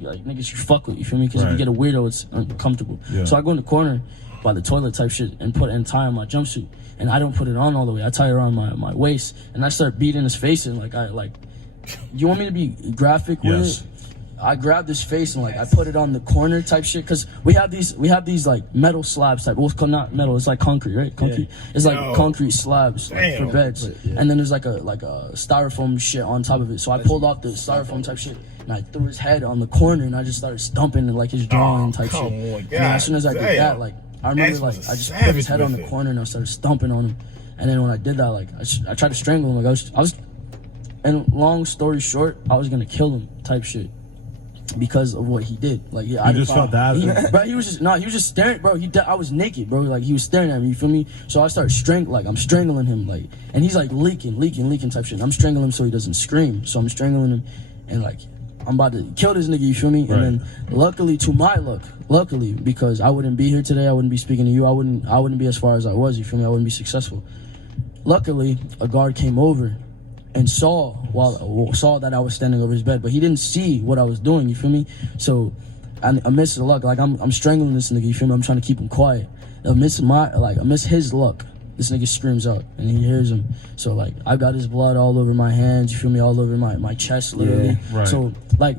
like niggas you fuck with, you feel me? Because if you get a weirdo, it's uncomfortable. So I go in the corner by the toilet type shit and tie on my jumpsuit, and I don't put it on all the way. I tie it around my waist, and I start beating his face, and you want me to be graphic with it? I grabbed his face and I put it on the corner type shit, because we have these like metal slabs type. Well, not metal, it's like concrete, right? Concrete. It's like concrete slabs for beds, and then there's like a styrofoam shit on top of it. So I pulled off the styrofoam type shit and I threw his head on the corner, and I just started stumping and his drawing type shit. And as soon as I did that, I remember I just put his head on the corner and I started stumping on him. And then when I did that, I tried to strangle him. I was, and long story short, I was gonna kill him type shit, because of what he did. I just felt that. Bro, he was just staring, bro. I was naked, bro. He was staring at me, you feel me? So I started I'm strangling him, and he's leaking type shit. And I'm strangling him so he doesn't scream. So I'm strangling him, and I'm about to kill this nigga, you feel me? And then luckily, to my luckily, because I wouldn't be here today, I wouldn't be speaking to you, I wouldn't be as far as I was, you feel me? I wouldn't be successful. Luckily, a guard came over and saw that I was standing over his bed, but he didn't see what I was doing, you feel me? So amidst the luck, I'm strangling this nigga, you feel me? I'm trying to keep him quiet. Amidst his luck, this nigga screams out and he hears him. So I got his blood all over my hands, you feel me, all over my chest, literally. So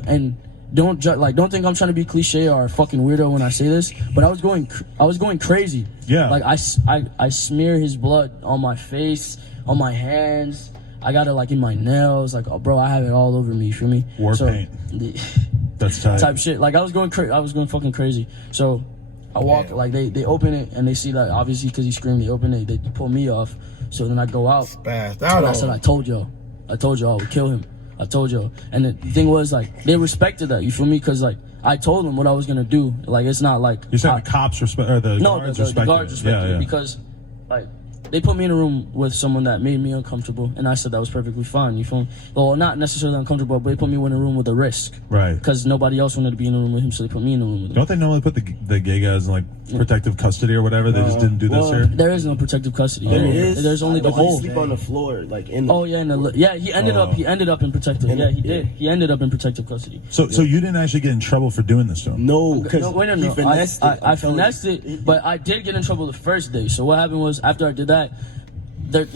and don't think I'm trying to be cliche or a fucking weirdo when I say this, but I was going crazy. I smear his blood on my face, on my hands. I got it in my nails, bro, I have it all over me, you feel me? War paint. That's tight. Type shit. I was going fucking crazy. So I walk, they open it and they see that obviously because he screamed, they open it, they pull me off. So then I go out. And I said, I told y'all I would kill him. I told y'all. And the thing was, they respected that, you feel me? Because I told them what I was gonna do. It's not you're saying the cops respect, or the guards respected the guards respected it because they put me in a room with someone that made me uncomfortable, and I said that was perfectly fine, you feel me? Well, not necessarily uncomfortable, but they put me in a room with a risk. Right. Because nobody else wanted to be in a room with him, so they put me in a room with him. Don't they normally put the gay guys in protective custody or whatever? They just didn't do this here? There is no protective custody. There is. There's only the hole. Sleep on the floor, in the... Oh, yeah, he ended up in protective. Yeah, he did. He ended up in protective custody. So you didn't actually get in trouble for doing this to him? No, because I finessed it, but I did get in trouble the first day. So what happened was, after I did that,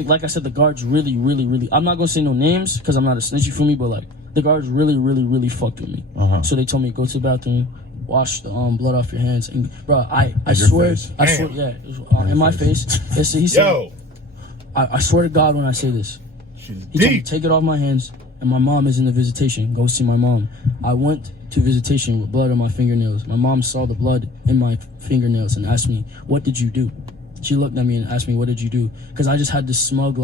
like I said, the guards really, I'm not gonna say no names because I'm not a snitch, you feel me, but the guards really fucked with me. So they told me, go to the bathroom, wash the blood off your hands, and bro, I swear, yeah, in my face. He said, I swear to God when I say this, he told me, take it off my hands, and my mom is in the visitation, go see my mom. I went to visitation with blood on my fingernails. My mom saw the blood in my fingernails and asked me, what did you do? She looked at me and asked me, what did you do? Because I just had this smug,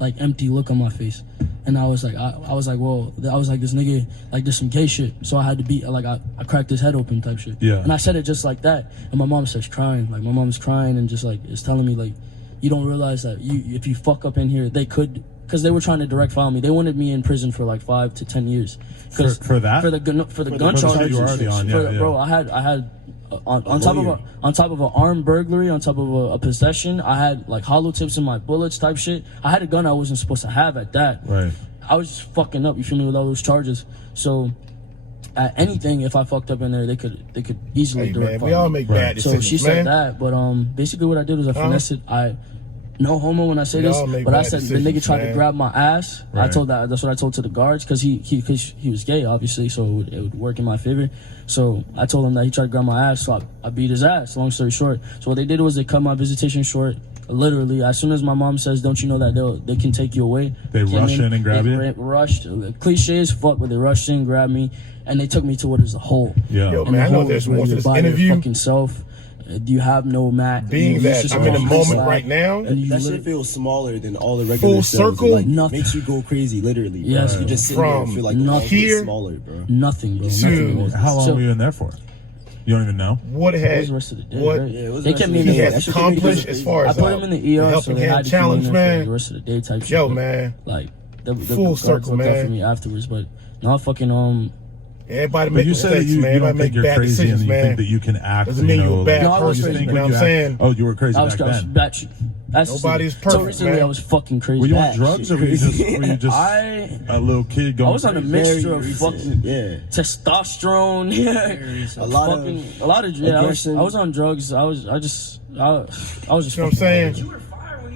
empty look on my face. And I was like, this nigga, there's some gay shit. So I had to be, I cracked his head open type shit. Yeah. And I said it just like that. And my mom starts crying. My mom's crying and just, is telling me, you don't realize that if you fuck up in here, they could, because they were trying to direct file me. They wanted me in prison for 5 to 10 years. For that? For the gun charges. You were already on, Bro, I had on top of an armed burglary, on top of a possession, I had hollow tips in my bullets type shit. I had a gun I wasn't supposed to have at that. Right. I was just fucking up, you feel me, with all those charges. So at anything, if I fucked up in there, they could easily direct file. We all make bad decisions, so she said that, but basically what I did was I finessed it. No homo when I say this, but I said the nigga tried to grab my ass. Right. That's what I told to the guards, because he was gay, obviously, so it would work in my favor. So I told him that he tried to grab my ass, so I beat his ass, long story short. So what they did was they cut my visitation short, literally. As soon as my mom says, don't you know that they can take you away? They rush in and grab you? Rushed, cliche as fuck, but they rushed in, grabbed me, and they took me to what is the hole. Yeah. Yo, man, I know there's more to this interview. Fucking self. You have no mat. Being that I'm in the moment right now, that shit feels smaller than all the regular full cells. circle, nothing makes you go crazy, literally. Bro. Yes, you just sit there and feel like nothing here, smaller, bro. Nothing, bro. Nothing. How long were you in there for? You don't even know. What was the rest of the day? What right? They kept me in there. Accomplished as far as I put him in the ER, so they had to challenge, keep me in there for the rest of the day type shit. Yo, man, the full circle, man. For me afterwards, but not fucking Everybody make mistakes, man. Everybody make bad decisions, man. You think that you can act, doesn't mean you're a bad person. You know what I'm saying? Oh, you were crazy back then. Nobody's So perfect, recently man. I was fucking crazy. Were you on That drugs, shit or were you just, I a little kid going? was on a crazy? mixture of recent, fucking yeah. testosterone, A lot of yeah. I was aggression. on drugs. I was just You know what I'm fucking saying?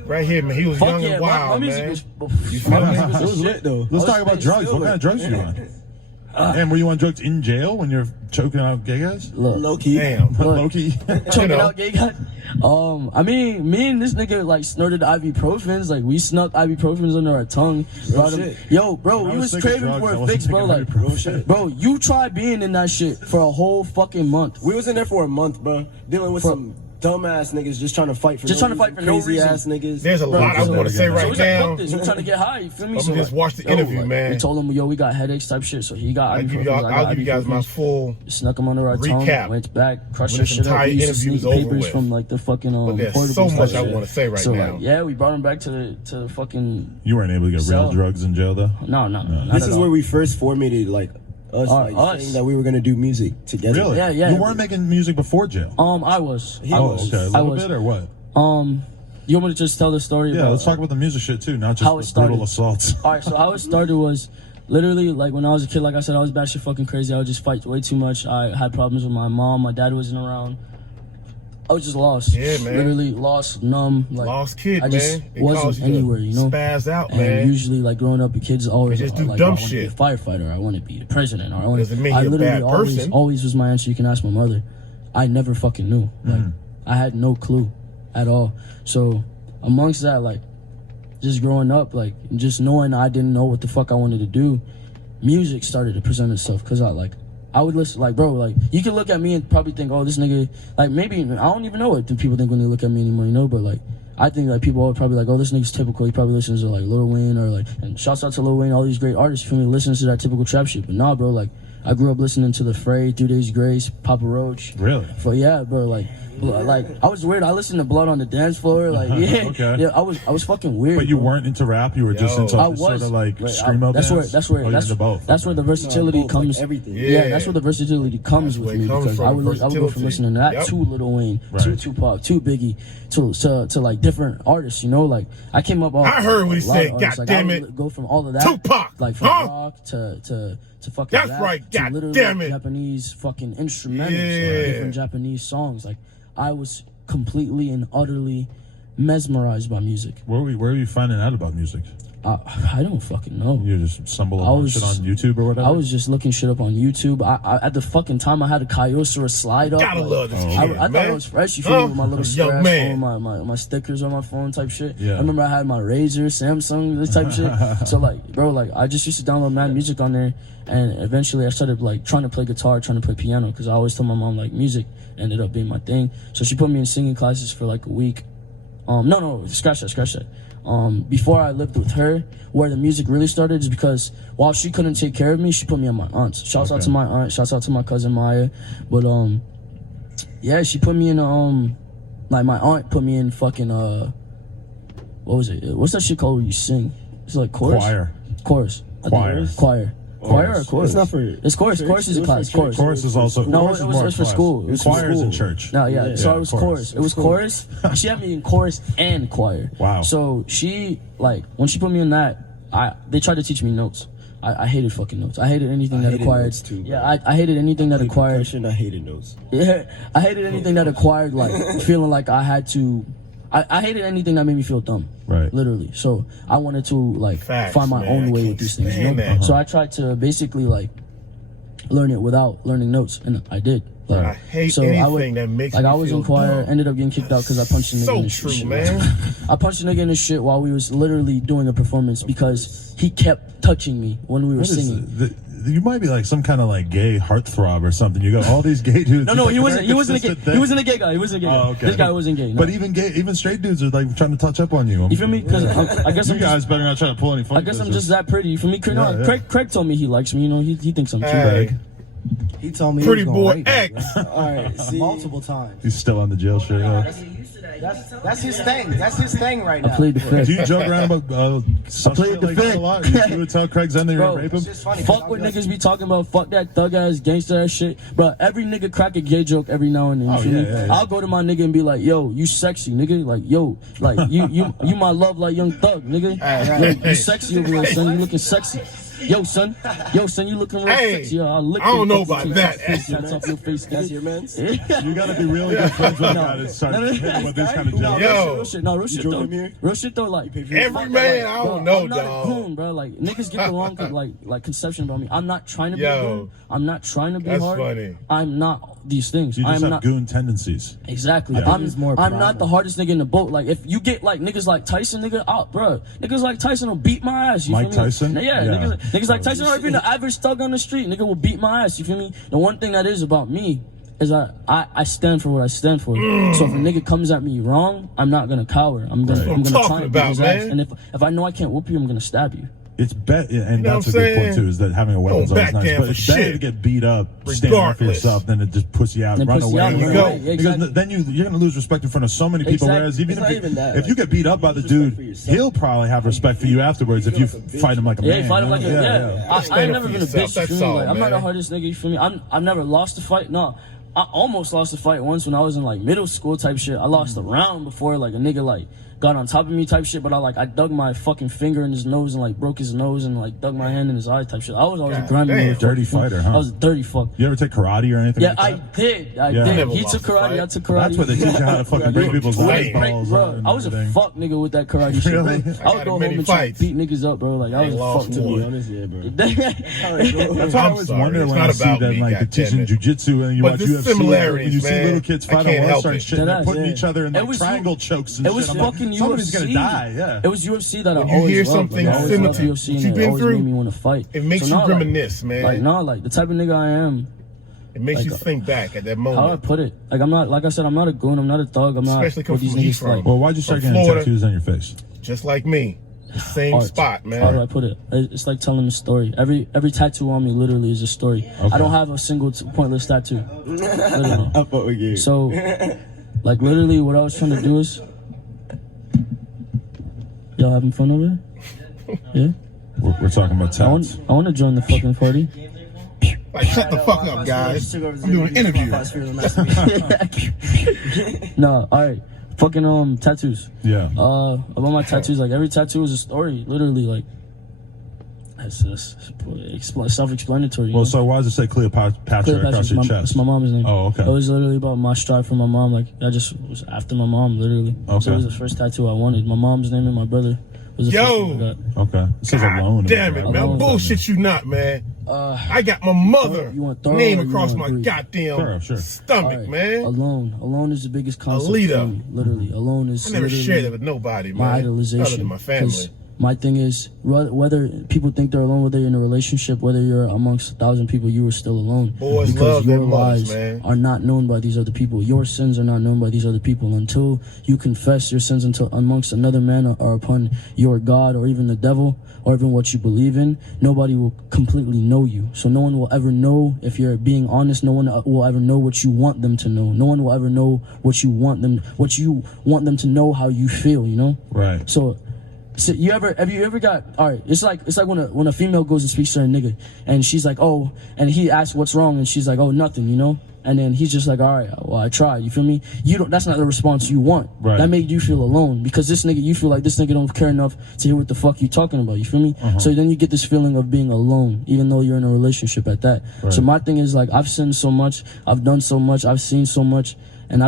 Right here, man. He was Fuck young yeah, and my wild, music man. was. You feel me? It was lit though. Let's talk about drugs. What kind of drugs were you on? And were you on drugs in jail when you're choking out gay guys? Look, Low key. Damn. Low key. choking know. out gay guy. I mean, me and this nigga like snorted ibuprofens. Like we snuck ibuprofens under our tongue. Brought him- shit. Yo, bro, When I we was was thinking craving drugs, for I a wasn't fix, bro. thinking Like, ibuprofen. bro, you try being in that shit for a whole fucking month. We was in there for a month, bro. Dealing with some dumbass niggas just trying to fight for Just no trying to fight reason. for no Crazy reason. ass niggas. There's a lot I so- want to say So So right he's like, now. fuck this. We're trying to get high. You feel me? I'm So just like, watch the yo, interview, like, man. We told him, yo, we got headaches type shit. So he got I'll give ibuprofens. I'll give you guys my full. Snuck him under our tongue. recap Went back, crushed when our this shit up. entire We used to interview is sneak over papers with. from like the fucking But there's portables so and much stuff. I want to say right So now. like, yeah, we brought him back to the fucking. You weren't able to get real So- drugs in jail, though. No, not This at is all. where we first formatted like us, Us. saying that we were gonna do music together. Really? Yeah. You weren't making music before jail. I was. He I Oh, was. okay. A I little was. bit or what? You want me to just tell the story? Yeah, about, let's talk about the music shit too, not just how it the brutal started. assaults. All right, so how it started was literally like when I was a kid. Like I said, I was batshit fucking crazy. I would just fight way too much. I had problems with my mom. My dad wasn't around. I was just lost. Yeah, man. Literally lost, numb. Like Lost kid, I just man. It caused wasn't you to anywhere, you know. Spaz out, And man. usually, like growing up, the kids always They just do like, dumb I want to be a shit. firefighter. I want to be the president. Or I want Doesn't to. mean I you're a literally bad person. always was my answer. You can ask my mother. I never fucking knew. Like I had no clue at all. So amongst that, like just growing up, like just knowing I didn't know what the fuck I wanted to do, music started to present itself. Cause I would listen, like, bro, like, you can look at me and probably think, oh, this nigga, like, maybe, I don't even know what do people think when they look at me anymore, you know, but, like, I think, like, people are probably like, oh, this nigga's typical, he probably listens to, like, Lil Wayne, or, like, and shouts out to Lil Wayne, all these great artists, you feel me, listens to that typical trap shit, but nah, bro, like, I grew up listening to The Fray, 3 Days Grace, Papa Roach. Really? But, yeah, bro, like, I was weird, I listened to Blood on the Dance Floor, like, yeah, Okay. yeah, I was fucking weird, But you bro. weren't into rap. You were just Yo. into I sort was of like right, screamo that's bands? where Oh, you're into both. that's where the versatility both, like, comes. everything. Yeah. That's where the versatility comes That's with where it me, comes because from, I would go from versatility. listening to that Yep. to Lil Wayne, to Right. Tupac, to Biggie, to like different artists. You know, like I came up. Off I heard what he a lot of said, artists. God I damn would it. Go from all of that, Tupac, like from huh? rock to fucking That's rap, right, to God literally damn it. Japanese fucking instrumentals, Yeah. different Japanese songs. Like I was completely and utterly mesmerized by music. Where were you finding out about music? I don't fucking know. You just stumble I upon was- shit on YouTube or whatever? I was just looking shit up on YouTube. I at the fucking time I had a Kyocera slide up. Gotta like, love this I kid, thought man. it was fresh. You feel me? With my little Young scratch man. phone, my stickers on my phone type shit. Yeah. I remember I had my Razr, Samsung, this type of shit. So like, bro, like I just used to download mad music on there, and eventually I started like trying to play guitar, trying to play piano, because I always told my mom like music ended up being my thing. So she put me in singing classes for like a week. No, scratch that. Before I lived with her, where the music really started is because while she couldn't take care of me, she put me on my aunt's. Shouts out Okay. to my aunt, shouts out to my cousin Maya. But yeah, she put me in like my aunt put me in fucking what was it? What's that shit called where you sing? It's like chorus. Chorus. I think. Choir. Choir. Choir or chorus? It's not for. It's chorus. church. Chorus is It a was class. for Chorus. church. Chorus is also. No, chorus it is was- more it was for class. school. It was for Choir is in school. church. No, yeah. So Yeah, it was chorus. chorus. It was chorus. She had me in chorus and choir. Wow. So she like when she put me in that, they tried to teach me notes. I hated fucking notes. I hated anything that hated acquired. notes too, bro. Yeah, I hated anything that Played acquired. percussion, I hated those. Yeah, I hated anything that acquired like feeling like I had to. I hated anything that made me feel dumb. Right. Literally. So I wanted to like Facts, find my man. own I way can't with these things. You stand know? that. So I tried to basically like learn it without learning notes, and I did. Like, I hate so anything that makes like me I was feel in choir, dumb. ended up getting kicked out because I punched a nigga So in the true, shit. man. I punched a nigga in the shit while we was literally doing a performance because he kept touching me when we were What is singing. you might be like some kind of like gay heartthrob or something. You got all these gay dudes. No, It's he like wasn't. very He wasn't a gay. consistent He thing. wasn't a gay guy. He wasn't a gay guy. Oh, okay. This guy wasn't gay. No. But even straight dudes are like trying to touch up on you. You feel me? Because I guess You I'm guys just, better not try to pull any funny I guess I'm business. just that pretty. You feel me? Craig told me he likes me. You know, he thinks I'm cute. Hey, He told me Pretty he was boy gonna rape me, X. All right, see, multiple times. He's still on the jail shit. Yeah. He used to that. That's his thing. That's his thing right now. I played the fifth. Do you joke around about some played shit the like that fifth. a lot? You would tell Craig Zen that you're Bro, gonna rape him? It's just funny. Fuck what niggas be talking about. Fuck that thug ass gangster ass shit. Bro, every nigga crack a gay joke every now and then. You Oh, feel me? yeah, yeah. I'll go to my nigga and be like, yo, you sexy, nigga. Like, yo, like you my love like Young Thug, nigga. Yo, you sexy over there, son. You looking sexy. Yo, son, you looking real sexy. Yo, I'll lick I don't your know fucking about face, that. tats off your face, That's nigga. your man's. You gotta be really good friends with a guy to start hitting with this kind of No, joke. Yo. real shit. No, real shit drove though. him here? Real shit though. Like Every fuck man, that, I bro, don't know, I'm not dog. a coon, bro. Like niggas get the wrong like conception about me. I'm not trying to be a Yo. goon. I'm not trying to be That's hard. funny. I'm not these things. You just I'm have not goon tendencies. exactly. Yeah. I'm not the hardest nigga in the boat. Like if you get like niggas like Tyson, nigga, out, bro. Niggas like Tyson will beat my ass. You Mike feel me? Tyson? Yeah, Yeah. Niggas like Tyson or even the average thug on the street, nigga will beat my ass. You feel me? The one thing that is about me is I stand for what I stand for. So if a nigga comes at me wrong, I'm not gonna cower. I'm gonna what I'm try talking and beat his about, ass. man. And if I know I can't whoop you, I'm gonna stab you. It's bet, and know that's a what I'm good point saying? too. Is that having a weapon's Don't always back nice, down but for it's better shit. to get beat up, standing up for Regardless. yourself, than to just pussy out, Then run pussy away. out, and run go. away, yeah, Because exactly. then you're gonna lose respect in front of so many people. Exactly. Whereas even It's not even that, if you like, get beat up by the lose respect dude, for yourself. he'll probably have respect for you afterwards if you fight him like a man. Yeah, fight him you like know? a yeah. I Stand ain't up never for been a yourself, bitch. You feel that's me? all, Like I'm not the man. hardest nigga. You feel me? I've never lost a fight. No, I almost lost a fight once when I was in like middle school type shit. I lost a round before like a nigga like got on top of me type shit, but I dug my fucking finger in his nose and like broke his nose and like dug my hand in his eye type shit. I was always a grimy damn. motherfucker. Dirty fighter, huh? I was a dirty fuck. You ever take karate or anything? Yeah, like I that? did. I Yeah. did. Never He lost took a karate. fight. I took karate. That's where they teach you how to fucking break people's Wait, eyeballs. Bro, and I was a everything. fuck nigga with that karate shit. Really? Bro. I I would got go home many and try to fights. beat niggas up, bro. Like I was a lost fuck To be one. dude. honest, yeah, bro. That's why I I'm always sorry, wonder it's when not I see about them me, like goddammit. teaching jujitsu and you But watch the UFC. similarities, When you see man, little kids I fight on can't one help start it. shit, and they're Deadass, putting yeah. each other in It like was triangle chokes and It was shit. I'm like, fucking somebody's UFC. gonna die. Yeah. It was UFC that I When you always hear loved. something Like, I always loved similar UFC to and what you've it been always through, made me want to fight. it makes So you now, reminisce, man. Like no, like the type of nigga I am. It makes you like, think back at that How do I moment. put it? Like I'm not. Like I said, I'm not a goon. I'm not a thug. I'm not. Especially what coming these from where niggas he's from. like. Well, why'd you start From getting Florida. tattoos on your face? Just like me. The same Art. spot, How do I man. put it? It's like telling a story. Every tattoo on me literally is a story. Okay. I don't have a single pointless tattoo. Literally. I fuck with you. So, like literally, what I was trying to do is, y'all having fun over there? Yeah. We're talking about I want tats. to join the fucking party. Like, shut the fuck up, guys. I'm doing an interview. No, all right. Fucking tattoos. Yeah. About my tattoos, like every tattoo is a story. Literally, like that's self-explanatory. you Well, know? so why does it say Cleopatra across Cleopatra's your my, chest? it's my mom's name. Oh, okay. It was literally about my strive for my mom. Like I just was after my mom, literally. Okay. So it was the first tattoo I wanted. My mom's name and my brother was the first one I got. Okay. It says alone. Damn it, man. Alone. Bullshit you not, man. I got my mother You want thorough name or you across want my brief? goddamn Thorough, sure. stomach, All right. man. Alone is the biggest concept leader. for me. Literally, alone is I never literally shared it with nobody, my man. Other idolization. than my 'Cause family. my thing is, whether people think they're alone, whether you're in a relationship, whether you're amongst 1,000 people, you are still alone. Boys because love their your mothers, lies man. are not known by these other people. Your sins are not known by these other people. Until you confess your sins until amongst another man or upon your God or even the devil or even what you believe in, nobody will completely know you. So no one will ever know if you're being honest. No one will ever know what you want them to know. No one will ever know what you want them to know, how you feel, you know? Right. So have you ever got, all right, it's like when a female goes and speaks to a nigga and she's like, oh, and he asks what's wrong and she's like, oh, nothing, you know? And then he's just like, all right, well, I tried, you feel me? That's not the response you want. Right. That made you feel alone because this nigga, you feel like this nigga don't care enough to hear what the fuck you talking about, you feel me? So then you get this feeling of being alone, even though you're in a relationship at that. Right. So my thing is like, I've sinned so much, I've done so much, I've seen so much, and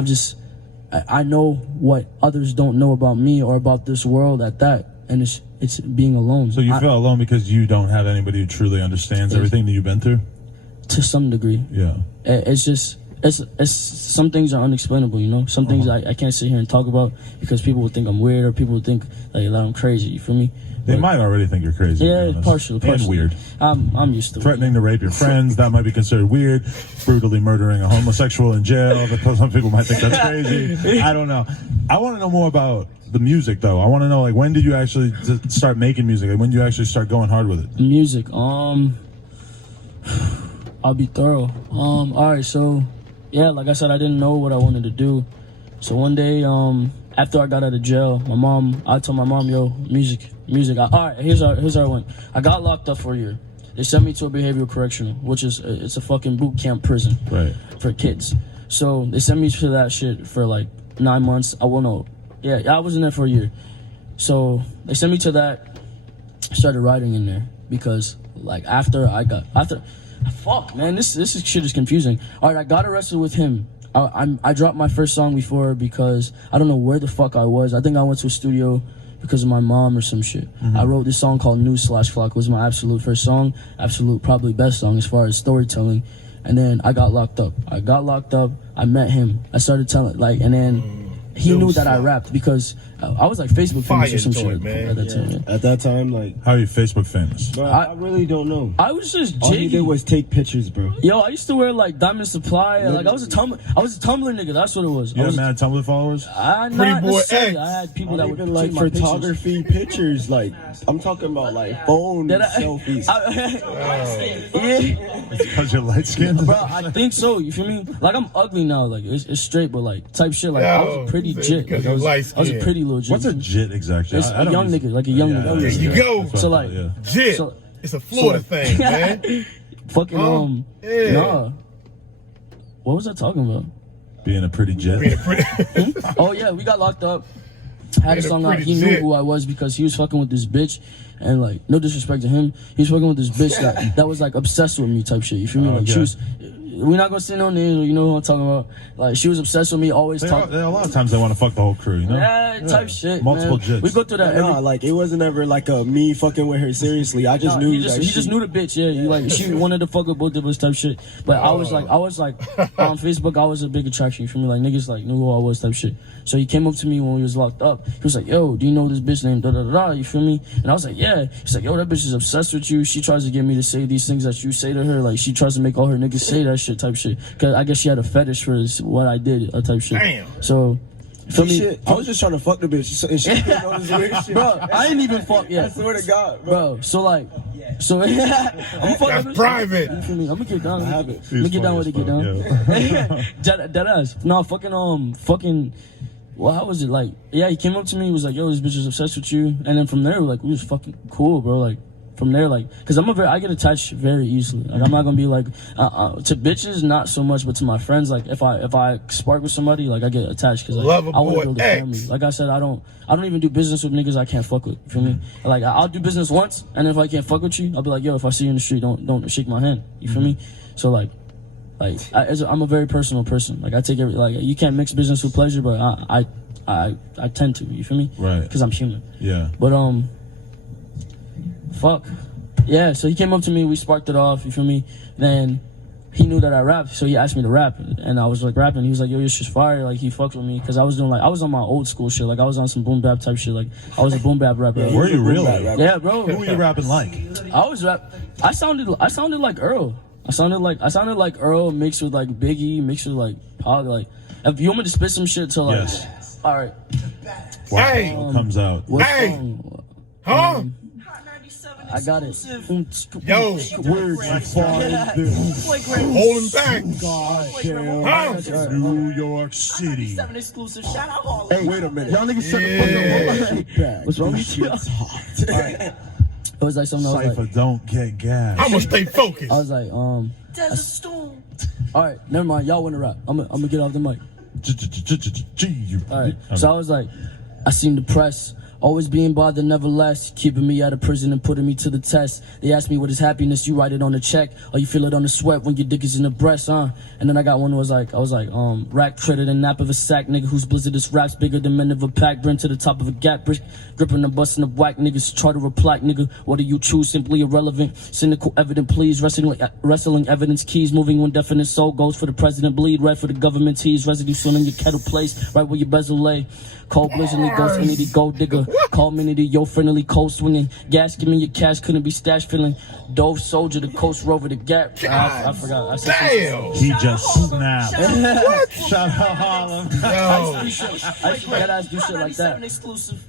I know what others don't know about me or about this world at that. And it's being alone. So you feel alone because you don't have anybody who truly understands everything that you've been through? To some degree. Yeah. It's just it's some things are unexplainable, you know. Some things I can't sit here and talk about because people would think I'm weird or people would think like that I'm crazy. You feel me? They might already think you're crazy. Yeah, to be honest. partially. And weird. I'm used to it. Threatening to rape your friends, that might be considered weird. Brutally murdering a homosexual in jail, but some people might think that's crazy. I don't know. I want to know more about the music, though. I want to know, like, when did you actually start making music? Like, when did you actually start going hard with it? Music. I'll be thorough. All right, so yeah, like I said, I didn't know what I wanted to do. So one day, after I got out of jail, I told my mom, yo, music. All right, here's how it went. I got locked up for a year. They sent me to a behavioral correctional, which is it's a fucking boot camp prison for kids. So they sent me to that shit for like 9 months. I was in there for a year. So they sent me to that. Started writing in there because like fuck man, this shit is confusing. All right, I got arrested with him. I dropped my first song before because I don't know where the fuck I was. I think I went to a studio because of my mom or some shit. I wrote this song called News/Flock. It was my absolute first song, absolute probably best song as far as storytelling. And then I got locked up. I met him. I started telling and then he knew that I rapped because I was like Facebook famous or some shit at that time. Yeah. At that time, like, how are you Facebook famous? Bro, I really don't know. I was just all he did was take pictures, bro. Yo, I used to wear like Diamond Supply. Like I was a Tumblr nigga. That's what it was. You had mad Tumblr followers? Not necessarily. I had people that would even like photography pictures. Like I'm talking about like phone selfies. Yeah. It's because you're light skinned, bro. I think so. You feel me? Like I'm ugly now. Like it's straight, but like type shit. Like I was a pretty jit. Like, I was a pretty little jit. What's a jit exactly? It's a young nigga, like a young nigga. There you go. So like, jit. It's a Florida thing, man. Fucking nah. What was I talking about? Being a pretty jit. Oh yeah, we got locked up. Had a song out. He knew who I was because he was fucking with this bitch. And like, no disrespect to him, he was fucking with this bitch that was like obsessed with me type shit. You feel me? Like she was. We're not gonna say no names, you know who I'm talking about. Like she was obsessed with me, always talking. A lot of times they want to fuck the whole crew, you know? Yeah, type shit. Multiple man. jits. We go through that. Like it wasn't ever like a me fucking with her seriously. I just knew. He just knew the bitch. Yeah, like she wanted to fuck with both of us type shit. But I was like on Facebook, I was a big attraction. You feel me? Like niggas like knew who I was type shit. So he came up to me when we was locked up. He was like, "Yo, do you know this bitch named da da da?" You feel me? And I was like, "Yeah." He's like, "Yo, that bitch is obsessed with you. She tries to get me to say these things that you say to her. Like she tries to make all her niggas say that shit type shit. Cause I guess she had a fetish for what I did, type shit." Damn. So, feel me? Shit, I was just trying to fuck the bitch, and she did all this weird shit. Bro, I ain't even fuck yet. I swear to God, bro. So I'm fucking. That's private. You feel me? I'm gonna get down. I have it. I'm gonna get down with it. Get down. Dead ass. No, fucking. Well, how was it? Like, yeah, he came up to me. He was like, "Yo, this bitch is obsessed with you." And then from there, we was fucking cool, bro. Like, from there, like, cause I get attached very easily. Like, I'm not gonna be like to bitches, not so much, but to my friends, like, if I spark with somebody, like, I get attached, cause like, I want to build a family. Like I said, I don't even do business with niggas I can't fuck with. You feel me? Like, I'll do business once, and if I can't fuck with you, I'll be like, "Yo, if I see you in the street, don't shake my hand." You feel me? So like I'm a very personal person. Like I take you can't mix business with pleasure, but I tend to. You feel me? Right. Because I'm human. Yeah. But fuck. Yeah. So he came up to me. We sparked it off. You feel me? Then he knew that I rapped, so he asked me to rap, and I was like rapping. He was like, "Yo, your shit's fire." Like he fucked with me because I was doing I was on my old school shit. Like I was on some boom bap type shit. Like I was a boom bap rapper. Were you really? Yeah, bro. Who were you rapping like? I was I sounded like Earl. I sounded like Earl mixed with like Biggie, mixed with like Pac. Like if you want me to spit some shit to like, yes. All right. Hey, comes out. Hey, huh? I got it. Yo, Words as far as this. holding back. Goddamn. New York City. Hey, wait a minute. Y'all niggas shut the fuck up. What's wrong with you? Shit's hot. It was like something I was Cypher, like, don't get gas. I'm gonna stay focused. I was like, all right, never mind. Y'all want to rap. I'm gonna get off the mic. All right. So I was like, I seem depressed. Always being bothered, never less. Keeping me out of prison and putting me to the test. They asked me what is happiness, you write it on a check. Or you feel it on the sweat when your dick is in the breast, huh? And then I got one who was like, rack traded and nap of a sack, nigga whose blizzardous raps bigger than men of a pack. Bring to the top of a gap, gripping and busting up whack niggas. Try to reply, nigga, what do you choose? Simply irrelevant. Cynical, evident pleas, wrestling evidence keys. Moving when definite soul goes for the president bleed. Red for the government tease. Residue soon in your kettle place, right where your bezel lay. Cold blizzardly ghost, entity gold digger. Call minity, yo, friendly, cold swinging. Gas, give me your cash, couldn't be stashed feeling. Dove soldier, the coast rover, the gap. I forgot. I said Damn. He just snapped. Shout out Harlem. I forgot I do shit like that.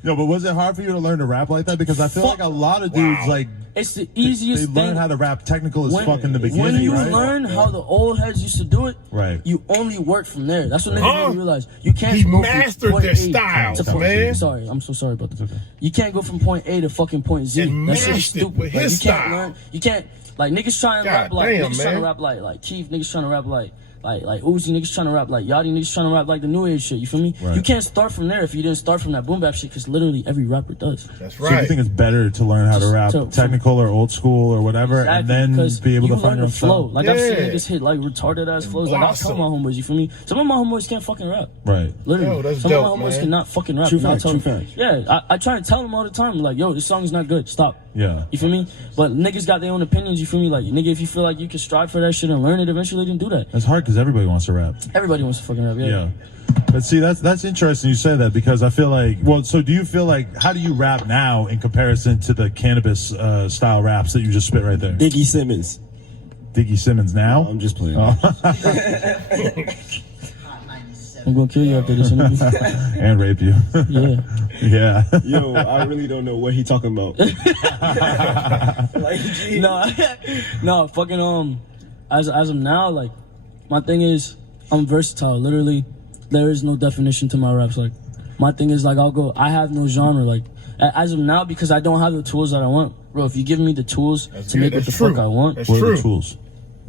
Yo, but was it hard for you to learn to rap like that? Because I feel like a lot of dudes like It's the easiest They thing. learn how to rap technical as fuck in the beginning, When you right? learn how the old heads used to do it, Right. you only work from there. That's what niggas don't realize. You can't He go from mastered point their A style, to point man. Sorry, I'm so sorry about this. okay. You can't go from point A to fucking point Z. And That shit is mastered stupid. with his you can't style. learn. You can't like niggas trying to God rap like damn, niggas trying to man. rap like Keith. Niggas trying to rap like Uzi, niggas trying to rap like Yachty, niggas trying to rap like the new age shit. You feel me? Right. You can't start from there if you didn't start from that boom bap shit, because literally every rapper does. That's So you right. think it's better to learn how to rap to- technical or old school or whatever, and Exactly, then because be able you to find learn your the flow. flow? Like I've seen Yeah. niggas hit like retarded ass flows. Like I tell my homeboys, you feel me? Some of my homeboys can't fucking rap. Right. Literally, Yo, that's some dope, of my homeboys man. cannot fucking rap. True And I facts, tell true them- facts. Yeah, I try to tell them all the time, like, yo, this song is not good. Stop. Yeah. You feel me? But niggas got their own opinions. You feel me? Like nigga, if you feel like you can strive for that shit and learn it eventually, then do that. It's hard because everybody wants to rap. Everybody wants to fucking rap. Yeah. Yeah. But see, that's interesting you say that, because I feel like, well, so do you feel like, how do you rap now in comparison to the cannabis style raps that you just spit right there? Diggy Simmons. Diggy Simmons now? I'm just playing. Oh. I'm gonna kill you after this interview. And rape you. Yeah. Yeah. Yo, I really don't know what he talking about. Like, gee. No, fucking as of now, like my thing is I'm versatile. Literally, there is no definition to my raps. Like my thing is like I have no genre. Like as of now, because I don't have the tools that I want, bro. If you give me the tools to make what the fuck I want, That's What are true. the tools?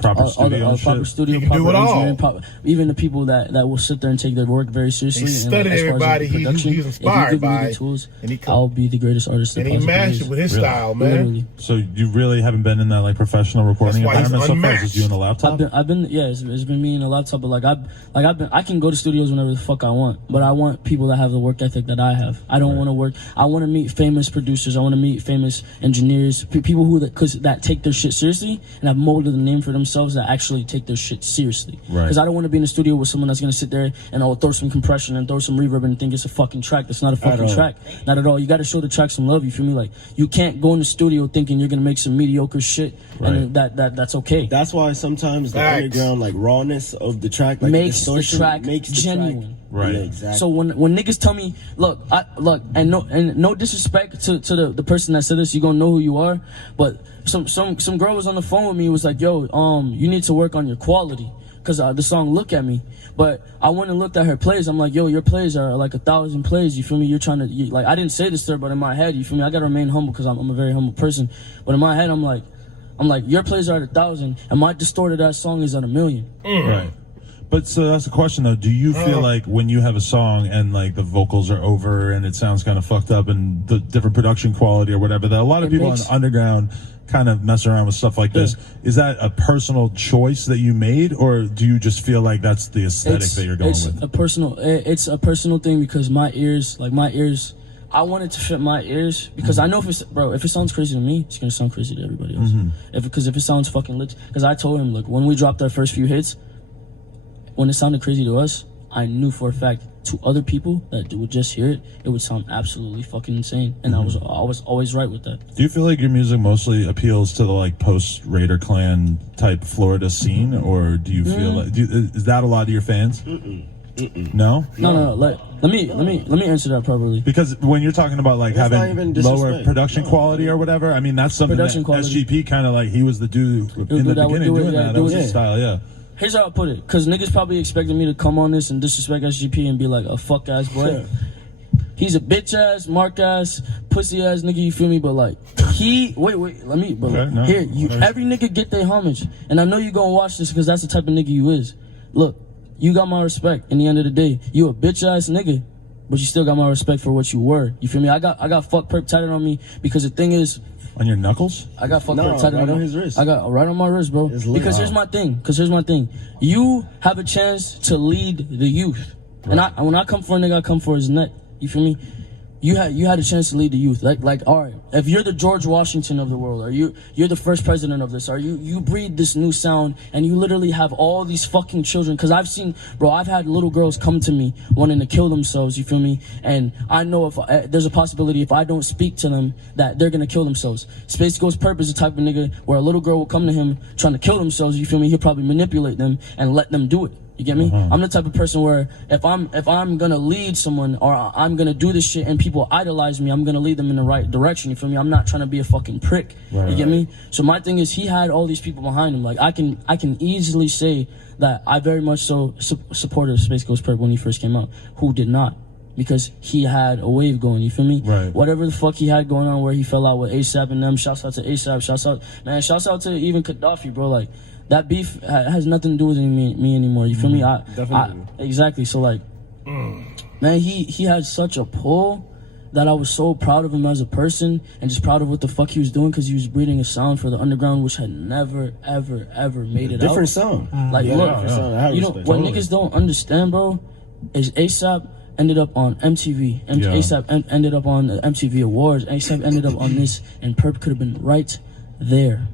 Proper all studio the and shit? proper studio, You can proper do it all. engineering, even the people that will sit there and take their work very seriously. He and, studied as far as, everybody the he's production, inspired if you give me by, the tools, and he I'll be the greatest artist. And that he possibly matched is. it with his Really? style, man. Literally. So you really haven't been in that like professional recording That's why he's environment so far? It's just unmatched. you and a laptop? I've been, yeah, it's been me and a laptop, but I can go to studios whenever the fuck I want, but I want people that have the work ethic that I have. I don't want to work. I want to meet famous producers. I want to meet famous engineers, people that take their shit seriously and have molded the name for themselves that actually take their shit seriously. Right. Because I don't want to be in a studio with someone that's gonna sit there and throw some compression and throw some reverb and think it's a fucking track. That's not a fucking all. track. Not at all. You got to show the track some love. You feel me? Like you can't go in the studio thinking you're gonna make some mediocre shit and that's okay. That's why sometimes the Facts. underground like rawness of the track, like Makes the distortion, track makes the genuine. Track. Right. Yeah, exactly. So when niggas tell me, look, and no disrespect to the person that said this, you gonna know who you are, but some girl was on the phone with me, was like, yo, you need to work on your quality, cause the song Look At Me. But I went and looked at her plays. I'm like, yo, your plays are like 1,000 plays. You feel me? You're trying to like, I didn't say this to her, but in my head, you feel me? I gotta remain humble because I'm a very humble person. But in my head, I'm like, your plays are at 1,000, and my distorted ass song is at 1,000,000. Right. But so that's the question though. Do you feel like when you have a song and like the vocals are over and it sounds kind of fucked up and the different production quality or whatever, that a lot of people on the underground kind of mess around with stuff like this? Is that a personal choice that you made, or do you just feel like that's the aesthetic that you're going with? It's a personal thing, because my ears, I want it to fit my ears, because I know if it sounds crazy to me, it's gonna sound crazy to everybody else. Because if it sounds fucking lit, because I told him, look, when we dropped our first few hits, when it sounded crazy to us, I knew for a fact to other people that would just hear it, it would sound absolutely fucking insane. And I was always right with that. Do you feel like your music mostly appeals to the like post Raider Clan type Florida scene, or do you feel like is that a lot of your fans? No. No. Let me answer that properly. Because when you're talking about like That's not having even lower disrespect. production quality or whatever, I mean that's something Production that quality. SGP kind of like, he was the dude in the that would beginning do it, doing yeah, that. do That was it. his style, yeah. Here's how I put it, because niggas probably expected me to come on this and disrespect SGP and be like a fuck ass boy. He's a bitch ass, mark ass, pussy ass nigga, you feel me? But like, every nigga get their homage. And I know you gonna watch this because that's the type of nigga you is. Look, you got my respect. In the end of the day, you a bitch ass nigga, but you still got my respect for what you were. You feel me? I got fuck perp tatted on me, because the thing is, On your knuckles? I got fuck No, perp tatted right on me. his wrist. I got right on my wrist, bro. It's lit. Because here's my thing. You have a chance to lead the youth. And when I come for a nigga, I come for his neck. You feel me? You had a chance to lead the youth. Like, all right, if you're the George Washington of the world, or you're the first president of this, or you breed this new sound, and you literally have all these fucking children. Because I've had little girls come to me wanting to kill themselves. You feel me? And I know if there's a possibility if I don't speak to them that they're gonna kill themselves. Space Ghost Perp is the type of nigga where a little girl will come to him trying to kill themselves. You feel me? He'll probably manipulate them and let them do it. You get me? I'm the type of person where if I'm gonna lead someone or I'm gonna do this shit and people idolize me, I'm gonna lead them in the right direction. You feel me? I'm not trying to be a fucking prick. You get me? So my thing is, he had all these people behind him. Like I can easily say that I very much so supported Space Ghost Perk when he first came out. Who did not? Because he had a wave going, you feel me? Right. Whatever the fuck he had going on where he fell out with ASAP and them, shouts out to ASAP, shouts out to even Gaddafi, bro. Like, that beef has nothing to do with me anymore, you feel me? Exactly, so like, man, he had such a pull that I was so proud of him as a person and just proud of what the fuck he was doing because he was breeding a sound for the underground which had never, ever, ever made it Different out. sound. Like, look, you know, what Totally. niggas don't understand, bro, is ASAP ended up on MTV. ASAP ended up on the MTV Awards. ASAP ended up on this, and Perp could have been right there.